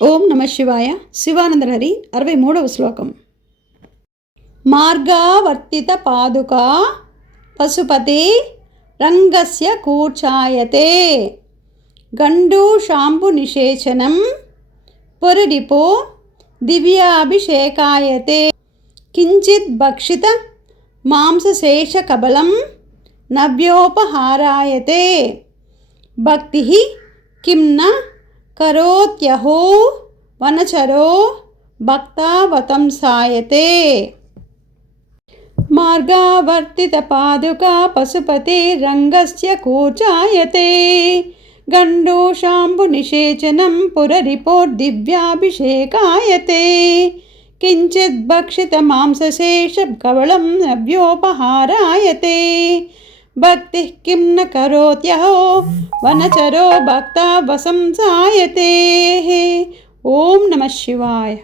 ఓం నమ శివాయ. శివానందలహరి 63వ శ్లోకం. మార్గావర్తిత పాదుకా పశుపతి రంగస్య కూర్చాయతే గండూషాంబు నిషేచనం పురరిపో దివ్యాభిషేకాయతే కించిత్ భక్షిత మాంసశేషకబలం నవ్యోపహారాయతే భక్తి కిం న కరోత్యహో వనచరో భక్తావతంసాయతే. మార్గావర్తిత పాదుకా పశుపతి రంగస్య కూర్చాయతే గండూషాంబు నిషేచనం పురరిపోర్దివ్యాభిషేకాయతే కించిత్ భక్షిత మాంసశేష కవళం నవ్యోపహారాయతే భక్తి కిం న కరోత్యహో వనచరో భక్తావతంసాయతే. ఓం నమ శివాయ.